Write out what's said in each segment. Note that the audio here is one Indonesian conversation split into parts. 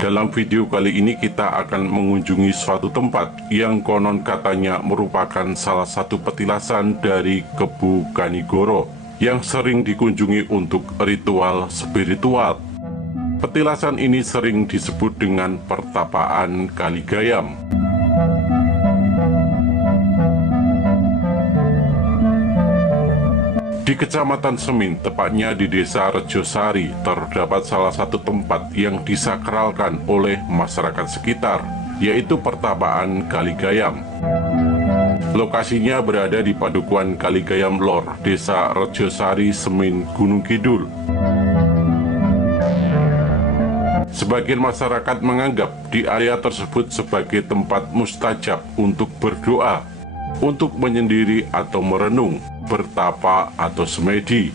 Dalam video kali ini kita akan mengunjungi suatu tempat yang konon katanya merupakan salah satu petilasan dari Kebu Kanigoro yang sering dikunjungi untuk ritual spiritual. Petilasan ini sering disebut dengan Pertapaan Kaligayam. Di Kecamatan Semin, tepatnya di Desa Rejosari, terdapat salah satu tempat yang disakralkan oleh masyarakat sekitar, yaitu Pertapaan Kaligayam. Lokasinya berada di Padukuhan Kaligayam Lor, Desa Rejosari, Semin, Gunung Kidul. Sebagian masyarakat menganggap di area tersebut sebagai tempat mustajab untuk berdoa, untuk menyendiri atau merenung, bertapa atau semedi.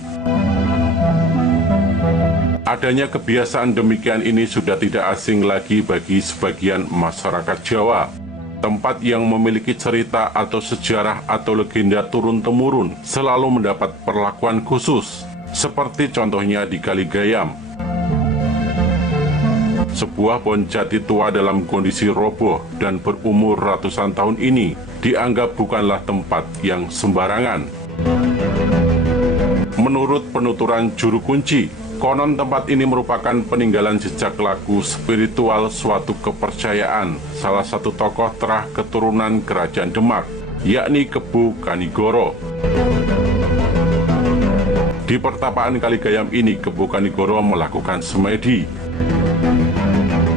Adanya kebiasaan demikian ini sudah tidak asing lagi bagi sebagian masyarakat Jawa. Tempat yang memiliki cerita atau sejarah atau legenda turun-temurun selalu mendapat perlakuan khusus, seperti contohnya di Kaligayam. Sebuah pohon jati tua dalam kondisi roboh dan berumur ratusan tahun ini dianggap bukanlah tempat yang sembarangan. Menurut penuturan juru kunci, konon tempat ini merupakan peninggalan jejak laku spiritual suatu kepercayaan salah satu tokoh terah keturunan Kerajaan Demak, yakni Kebu Kanigoro. Di Pertapaan Kaligayam ini, Kebu Kanigoro melakukan semedi.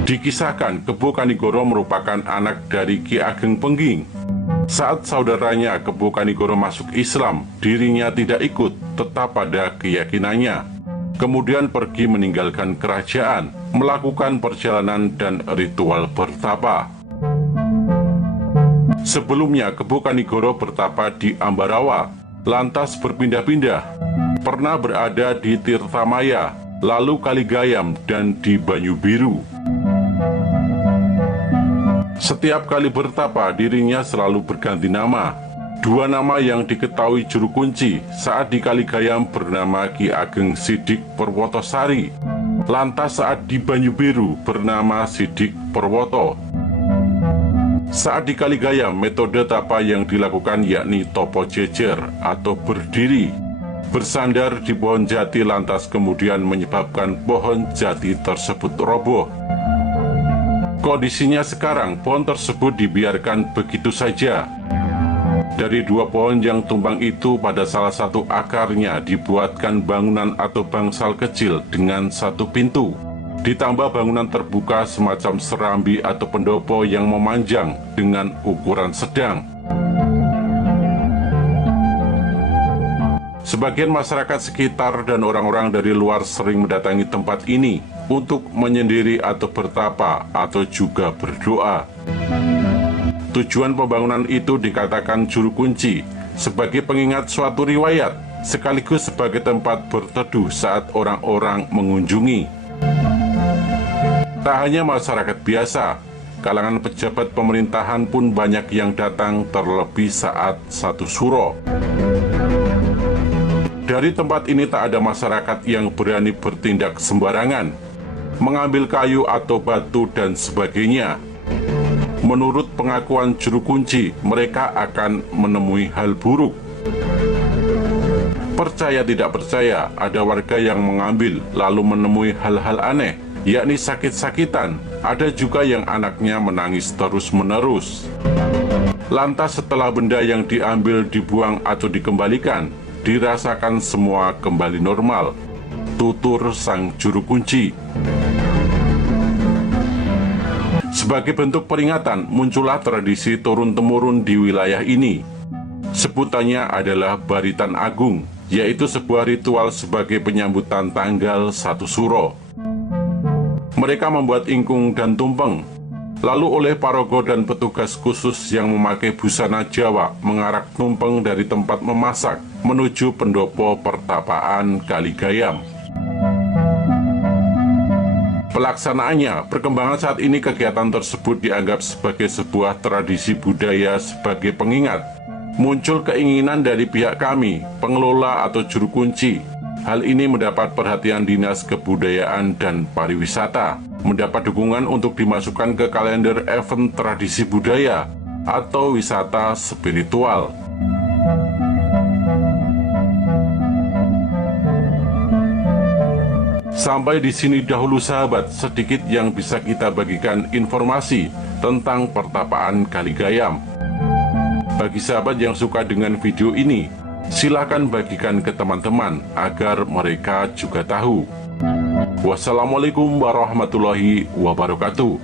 Dikisahkan Kebu Kanigoro merupakan anak dari Ki Ageng Pengging. Saat saudaranya Kebu Kanigoro masuk Islam, dirinya tidak ikut, tetap pada keyakinannya. Kemudian pergi meninggalkan kerajaan, melakukan perjalanan dan ritual bertapa. Sebelumnya Kebu Kanigoro bertapa di Ambarawa, lantas berpindah-pindah. Pernah berada di Tirtamaya, lalu Kaligayam, dan di Banyu Biru. Setiap kali bertapa, dirinya selalu berganti nama. Dua nama yang diketahui juru kunci saat di Kaligayam bernama Ki Ageng Sidik Perwotosari, lantas saat di Banyu Biru bernama Sidik Perwoto. Saat di Kaligayam, metode tapa yang dilakukan yakni topo jejer atau berdiri, bersandar di pohon jati, lantas kemudian menyebabkan pohon jati tersebut roboh. Kondisinya sekarang, pohon tersebut dibiarkan begitu saja. Dari dua pohon yang tumbang itu, pada salah satu akarnya dibuatkan bangunan atau bangsal kecil dengan satu pintu. Ditambah bangunan terbuka semacam serambi atau pendopo yang memanjang dengan ukuran sedang. Sebagian masyarakat sekitar dan orang-orang dari luar sering mendatangi tempat ini untuk menyendiri atau bertapa atau juga berdoa. Tujuan pembangunan itu dikatakan juru kunci sebagai pengingat suatu riwayat, sekaligus sebagai tempat berteduh saat orang-orang mengunjungi. Tak hanya masyarakat biasa, kalangan pejabat pemerintahan pun banyak yang datang, terlebih saat satu suro. Dari tempat ini tak ada masyarakat yang berani bertindak sembarangan, mengambil kayu atau batu dan sebagainya. Menurut pengakuan juru kunci, mereka akan menemui hal buruk. Percaya tidak percaya, ada warga yang mengambil lalu menemui hal-hal aneh, yakni sakit-sakitan. Ada juga yang anaknya menangis terus-menerus. Lantas setelah benda yang diambil dibuang atau dikembalikan, dirasakan semua kembali normal, tutur sang juru kunci. Sebagai bentuk peringatan, muncullah tradisi turun-temurun di wilayah ini. Sebutannya adalah Baritan Agung, yaitu sebuah ritual sebagai penyambutan tanggal 1 Suro. Mereka membuat ingkung dan tumpeng, lalu oleh paraga dan petugas khusus yang memakai busana Jawa mengarak tumpeng dari tempat memasak menuju pendopo pertapaan Kaligayam. Pelaksanaannya, perkembangan saat ini kegiatan tersebut dianggap sebagai sebuah tradisi budaya sebagai pengingat. Muncul keinginan dari pihak kami, pengelola atau juru kunci. Hal ini mendapat perhatian Dinas Kebudayaan dan Pariwisata, mendapat dukungan untuk dimasukkan ke kalender event tradisi budaya atau wisata spiritual. Sampai di sini dahulu sahabat, sedikit yang bisa kita bagikan informasi tentang pertapaan Kaligayam. Bagi sahabat yang suka dengan video ini, silakan bagikan ke teman-teman agar mereka juga tahu. Wassalamualaikum warahmatullahi wabarakatuh.